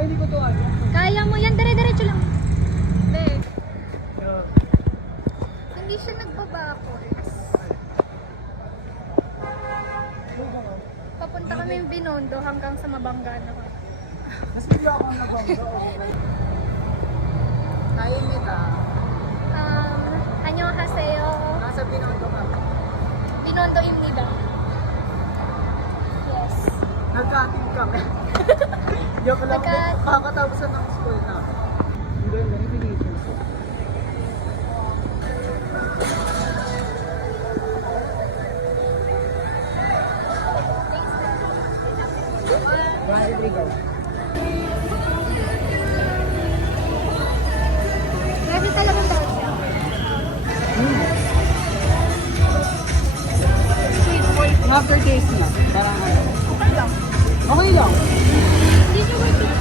hindi ko to ano. Kaya mo yan, dire-diretso lang. Hindi. Hindi siya nagbabackwards. Papunta kami yung Binondo hanggang sa Mabanggaan ako. Mas bigla akong nabangga. Naimita. 안녕하세요. Nasa Binondo ka. Binondo입니다. Yes. Nagka-team kami. Joke lang. Nagka- Kakatapusan ng school na. Hindi, nag-finition ko. Grabe talagang daw siya. Sweet boy. Aftertaste niya. Parang ano. Okay lang. Okay lang. Hindi siya worth it.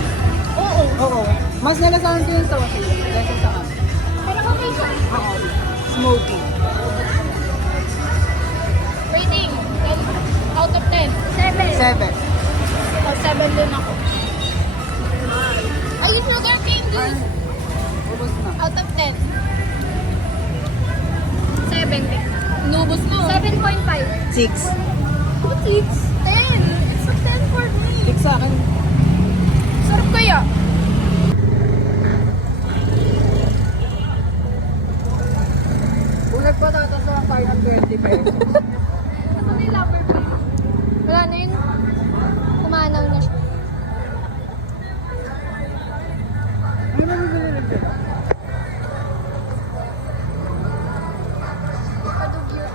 Oo. Oo. Mas nalasahan ko yung sa wasi. Kasi sa akin. Pero okay siya. Oo. Smoky. Rating. 10 out of 10. 7. 7. O, 7 din ako. Ay, sugar candy. Ubus na. Out of 10. 7 din. Nubos mo. 7.5. 6. What is 10? It's a 10 for me. 6 sa akin. Sarap kaya. Kung nagpatatasahan tayo ng 20 pesos. Ano na yung lover ko? Wala na yun. Kumanaw na siya. Ano ba bibili rin dyan? Padugyo.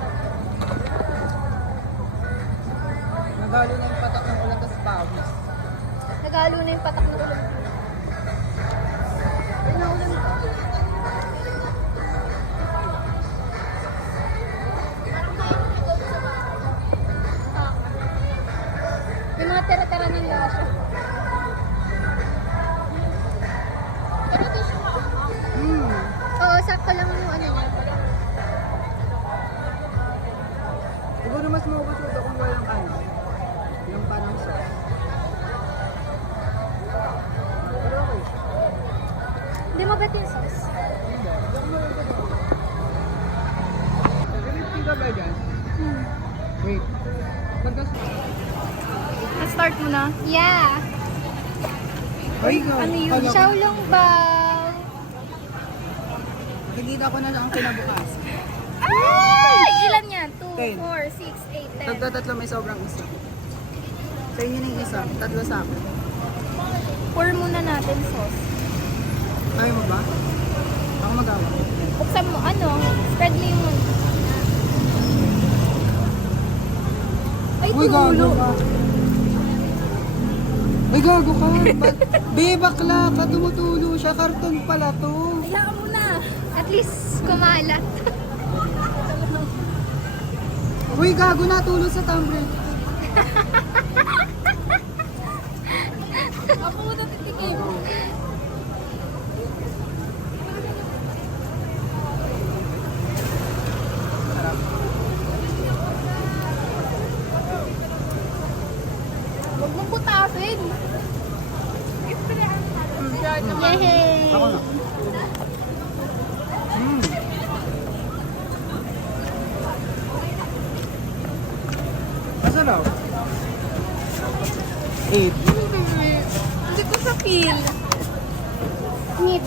Nagalo na yung patak ng ulan tas pawis. Nagalo na yung patak na ulan. Pinaulan ko. Ah. May mga tira-tira ng lasyo. Pero di siya maanghang. Oo, sakto lang yung ano niya. Siguro mas maubos ito kung walang ano. Yung panang sauce. Pero okay. Hindi mo bet yung sauce? Hindi. Hindi ako maubos ito. Nag-50 ka ba dyan? Wait. Na-start mo na? Yeah. Ay, ikaw. Ano yun? Kala ko- Xiaolong bao. Nakikita ko na lang ang kinabukas. Ay! Ilan yan? 2, 10. 4, 6, 8, 10. Tagda-tatlo may sobrang isa. Sa inyo na yung isa. Tatlo sa akin. Pour muna natin sauce. Kaya mo ba? Ako magawa. Buksan mo, ano? Spread mo yung... Ay, Uy, gago tumulo. ka. Uy, gago ka. Be, bakla ka. Tumutulo siya. Karton pala to. Hayaan mo na. At least kumalat. Uy, gago na. Tulo sa tumbler. Ako muna titikim. Sarap. Huwag mong butasin. Yehey! Ako na. Masarap. 8. Hindi ko sa feel. Need.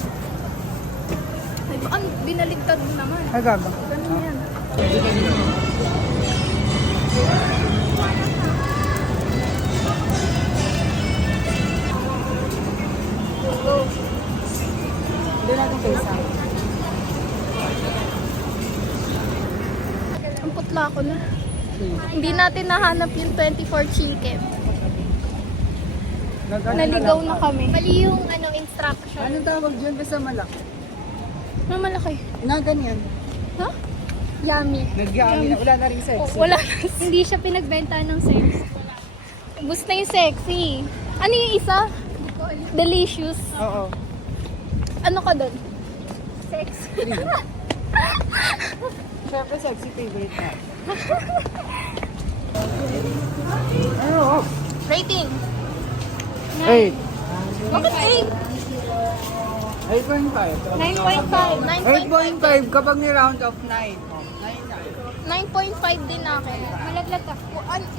Ay, baka binaligtad mo naman. Ay, gago. Ganun yan. Go. Hindi natin kaysa. Ang putla ko na. Hindi natin nahanap yung 24 chicken. Naligaw na kami. Mali yung ano, instruction. Anong tawag dyan? Basta malaki. Ano malaki? Na ganyan. Ha? Yummy. Nagyami na. Wala na rin sex. Oh, wala. Hindi siya pinagbenta ng sex. Gusto na yung sexy. Ano yung isa? Delicious. Oo. Ano ka doon? Sex. Siyempre, sexy favorite na. Ano? Rating. 8. Bakit 8.5. 8? 9.5. 8.5 kapag ni-round of 9. 9.5 din akin. Malaglag ka.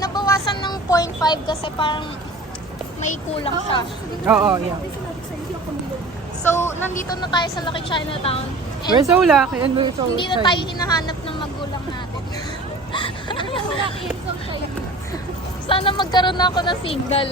Nabawasan ng 0.5 kasi parang may kulang siya. Oo, yeah. So, nandito na tayo sa Lucky Chinatown. We're so lucky and we're so Hindi na excited. tayo hinahanap ng magulang natin. Sana magkaroon na ako ng signal.